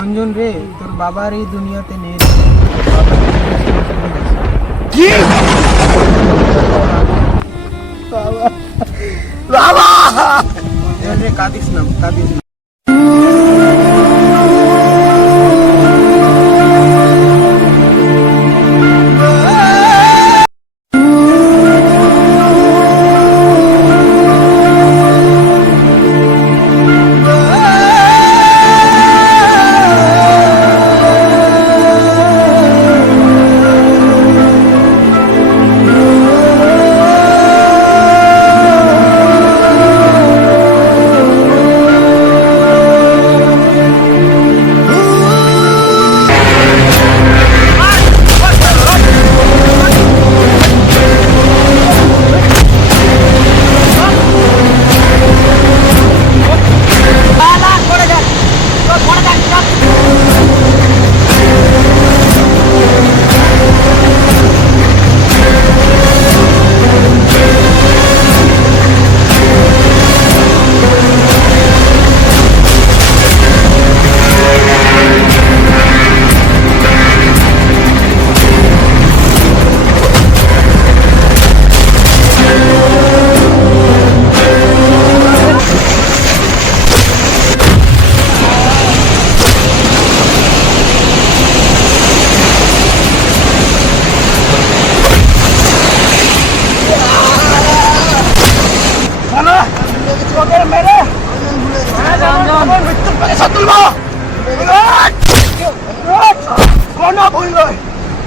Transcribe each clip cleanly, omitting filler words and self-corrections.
অঞ্জন রে, তোর বাবার এই দুনিয়াতে নেই। কি বাবা বাবা অঞ্জন রে, কাঁদিস না, কাঁদিস না।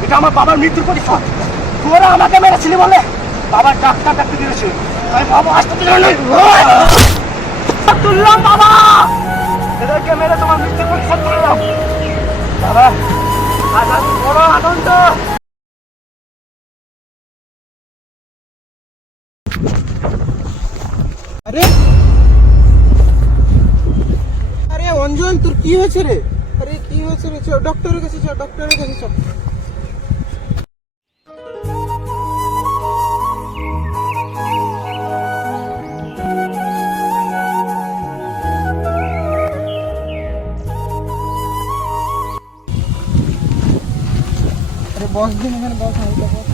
এটা আমার বাবার মৃত্যুর প্রতিশোধ। তোরা আমাকে মেরেছিলি বলে বাবার ডাক্তার ডাক্তার দিয়েছে। আমি বাবা আসতে তুললাম বাবা, এদেরকে মেরে তোমার মৃত্যুর প্রতিশোধ তুললাম বাবা। আজ আমি বড় আনন্দ। আরে আরে অঞ্জন, তোর কি হয়েছে রে? আরে কি হয়েছে রে? চল ডক্টরের কাছে, চল ডক্টরের কাছে চল। আরে বস দিন এখানে, বস হালকা বস।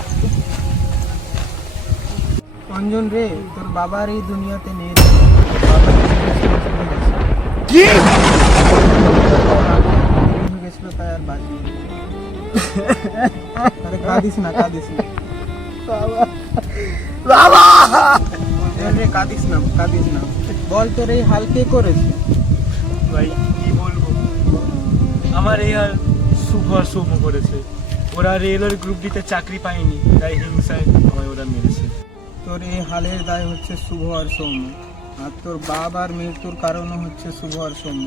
অঞ্জন রে, তোর বাবার এই দুনিয়াতে নেই। কি গেছিল তাই আর বাঁচি। আরে কাঁদিস না, কাঁদিস না বাবা বাবা। অঞ্জন রে, কাঁদিস না, কাঁদিস না। বল, তোর এই হাল কে করেছে? ভাই কি বলবো, আমার এই হাল শুভ আর সৌম্য করেছে। ওরা রেলের গ্রুপ ডিতে চাকরি পায়নি, তাই হিংসায় আমায় ওরা মেরেছে। তোর এই হালের দায় হচ্ছে শুভ আর সৌম্য, আর তোর বাবার মৃত্যুর কারণও হচ্ছে শুভ আর সৌম্য।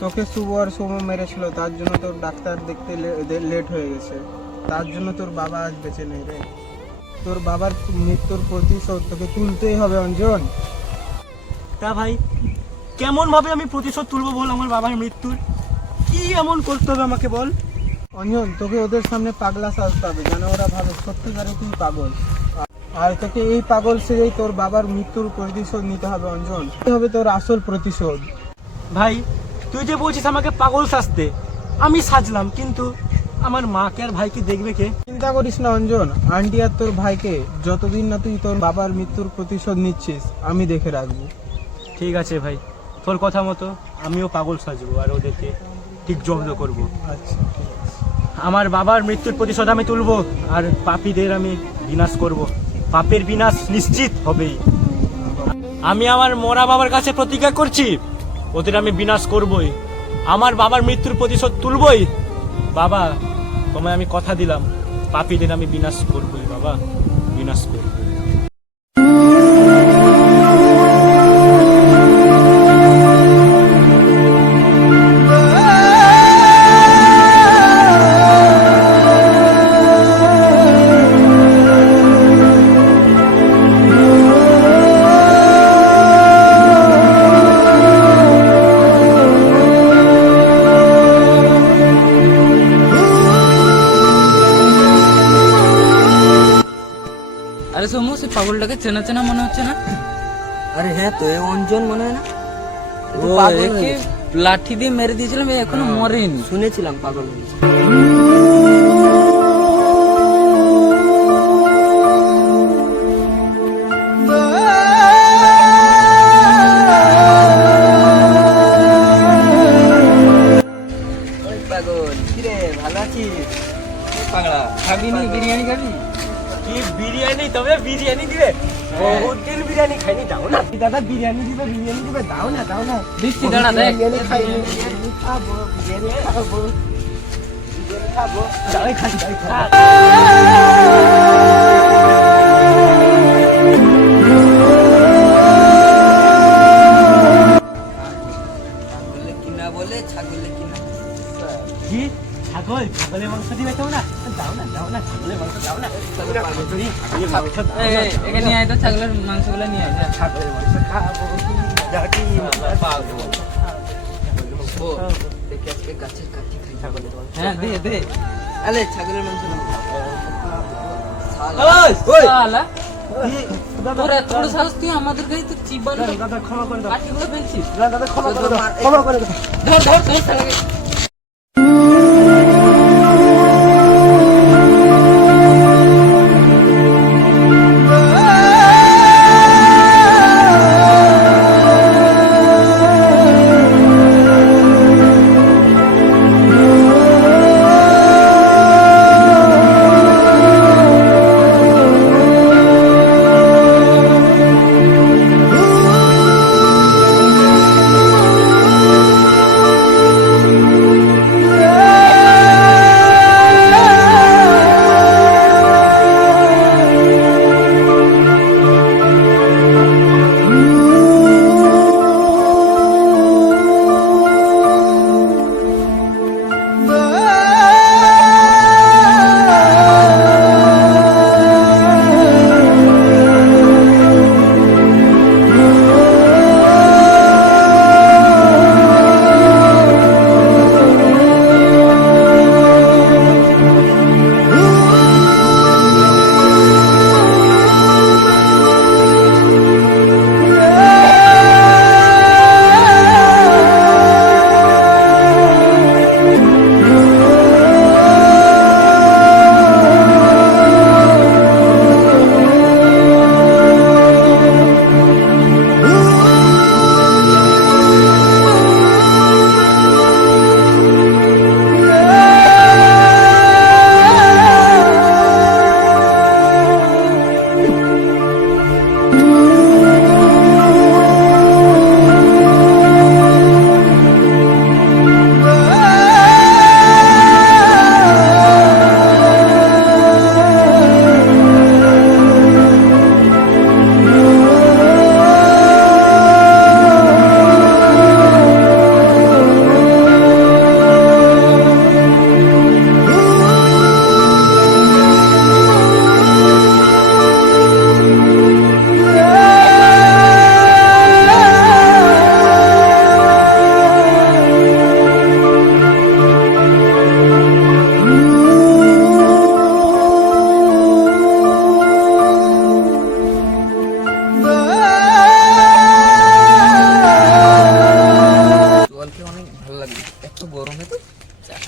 তোকে শুভ আর সৌম্য মেরেছিল, তার জন্য তোর ডাক্তার দেখতে লেট হয়ে গেছে, তার জন্য তোর বাবা আজ বেঁচে নেই রে। তোর বাবার মৃত্যুর প্রতিশোধ তোকে তুলতেই হবে অঞ্জন। তা ভাই কেমন ভাবে আমি প্রতিশোধ তুলবো বল আমার বাবার মৃত্যুর? কি এমন করতে হবে আমাকে বল। অঞ্জন, তোকে ওদের সামনে পাগলা সাজতে হবে, যেন ওরা ভাবে সত্যিকারে তুই পাগল। আর তোকে এই পাগল সেজেই তোর বাবার মৃত্যুর প্রতিশোধ নিতে হবে অঞ্জন। এই হবে তোর আসল প্রতিশোধ। ভাই তুই যে বলছিস আমাকে পাগল সাজতে, আমি সাজলাম, কিন্তু আমার মাকে আর ভাইকে দেখবে কে? চিন্তা করিস না অঞ্জন, আন্টি আর তোর ভাইকে যতদিন না তুই তোর বাবার মৃত্যুর প্রতিশোধ নিচ্ছিস আমি দেখে রাখবো। ঠিক আছে ভাই, তোর কথা মতো আমিও পাগল সাজবো আর ওদেরকে ঠিক জব্দ করবো। আচ্ছা, ঠিক আছে। আমার বাবার মৃত্যুর প্রতিশোধ আমি তুলবো আর পাপীদের আমি বিনাশ করব। পাপের বিনাশ নিশ্চিত হবেই। আমি আমার মরা বাবার কাছে প্রতিজ্ঞা করছি, ওদের আমি বিনাশ করবই, আমার বাবার মৃত্যুর প্রতিশোধ তুলবই। বাবা তোমায় আমি কথা দিলাম, পাপীদের আমি বিনাশ করবই বাবা, বিনাশ করব। আরে সৌম্য, সে পাগলটাকে চেনা চেনা মনে হচ্ছে না? আরে হ্যাঁ তো, এ অঞ্জন মনে হয় না? এ তো ও পাগল হয়ে একে গেছে। লাঠি দিয়ে মেরে দিয়েছিলাম, এখনো মরেনি। শুনেছিলাম পাগল হয়েছে। ওই পাগল, কিরে ভালো আছিস? পাগলা, খাবি নি বিরিয়ানি খাবি? কি বিরিয়ানি? তবে বিরিয়ানি দিবে? বহুত দিন বিরিয়ানি খাইনি, দাও না দাদা, বিরিয়ানি দিবে, বিরিয়ানি দিবে, দাও না দাও না। দিচ্ছি, দাঁড়া দেখ। বিরিয়ানি খাইনি, বিরিয়ানি খাবো, বিরিয়ানি খাবো, বিরিয়ানি খাবো, যাই খাই যাই খাই। ছাগলে কিনা বলে ছাগলে কিনা। কি ছাগল? ছাগলের মাংস দিবে কেউ না? দাও না দাও না, ছাগলের মাংস দাও না। ছাগলের মাংস দাও না। এখানে নিয়ে আয় তো, ছাগলের মাংসগুলো নিয়ে আয়। ছাগলের মাংস খাবো, জানি ও দেখি আজকে গাছের কাঠি খাই। ছাগলের মাংস। হ্যাঁ দে দে। আলে ছাগলের মাংস না। শালা, তোর এত বড় সাহস, তুই আমাদের গায়ে তো চিবানো দাদা ক্ষমা করে দাও, কাঠিগুলো ফেলছিস। দাদা ক্ষমা করে দাও, ক্ষমা করে দাও। ধর ধর ধর শালাকে।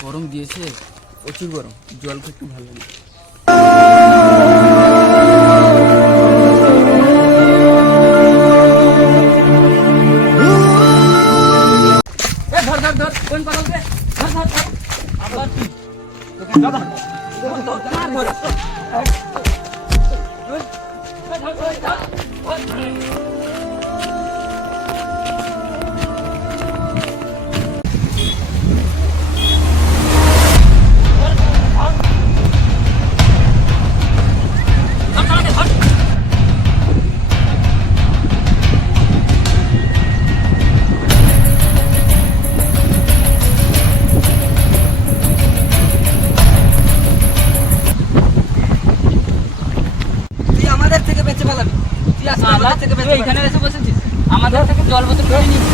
গরম দিয়েছে, প্রচুর গরম, জল খেতে একটু ভালো লাগে। ধর ধর ধর, কোন পাগল রে? ধর ধর ধর, আবার তুই দাদা ধর ধর এখানে এসে বসেছিস, আমাদের থেকে জল বোতল করে নিবি।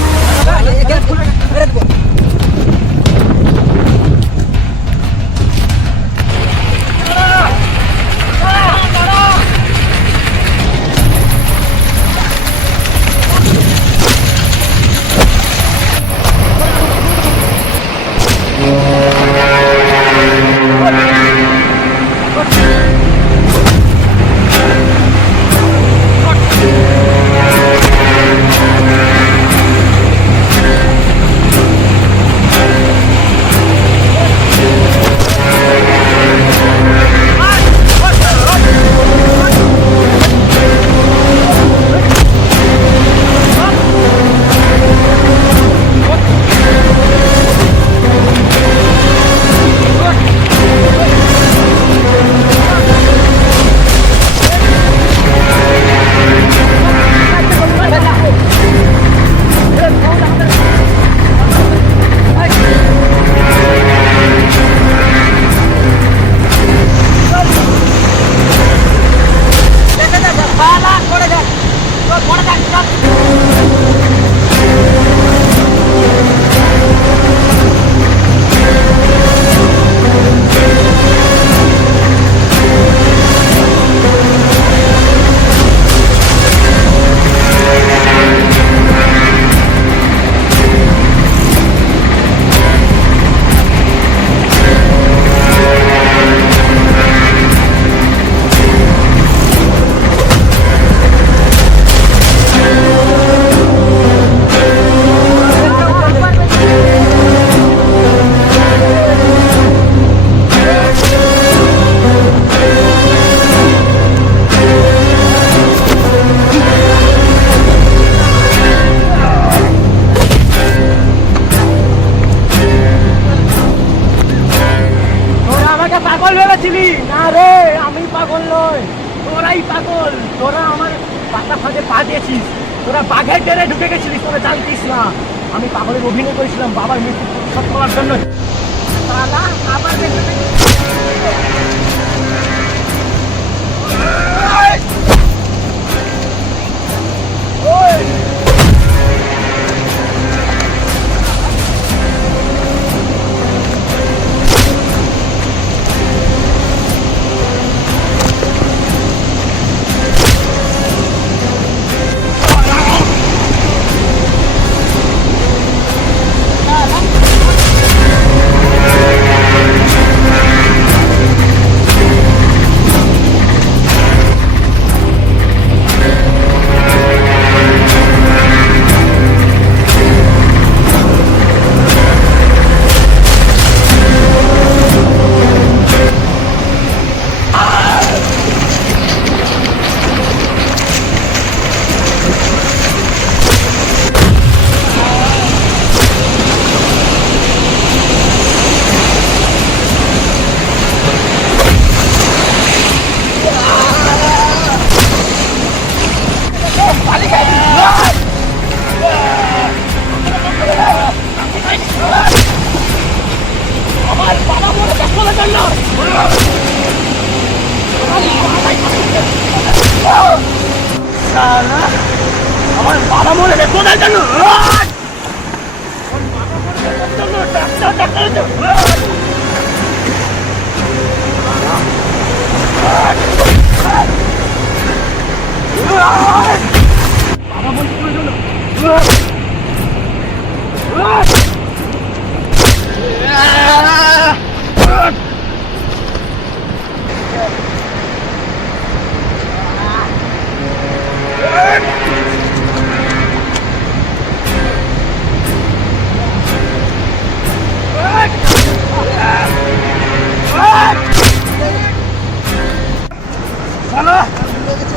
গেছিলি? না রে, আমি পাগল নই, তোরাই পাগল। তোরা আমার পাতা ফাঁদে পা দিয়েছিস, তোরা বাঘের ডেরে ঢুকে গেছিলিস, তোরা জানতিস না। আমি পাগলের অভিনয় করেছিলাম বাবার মৃত্যু প্রতিশোধ করার জন্য। শালা, আবার আমার বাবা মরে কোথায় জন্য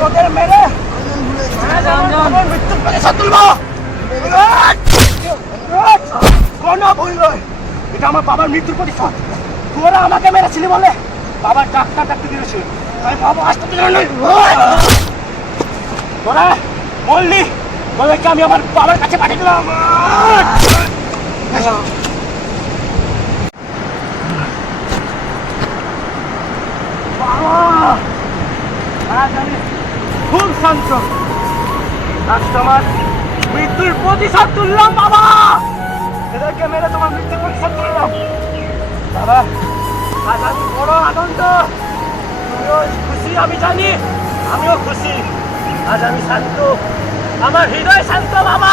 তোদের মেরে মৃত্যুর প্রতিশোধ তুলবো। কোনো ভুল নয়, এটা আমার বাবার মৃত্যুর প্রতিশোধ। তোরা আমাকে মেরেছিলি বলে বাবার ডাক্তার ডাক্তার দিয়েছিল, তাই বাবা আসতে নয়। তোরা বললি তোদেরকে আমি আমার বাবার কাছে পাঠিয়ে দিলাম। খুব শান্ত, আজ তোমার মৃত্যুর প্রতিশোধ তুললাম বাবা। এদেরকে মেরে তোমার মৃত্যুর প্রতিশোধ তুললাম বাবা। আজ আমি বড় আনন্দ, তুমিও খুশি আমি জানি, আমিও খুশি। আজ আমি শান্ত, আমার হৃদয় শান্ত বাবা।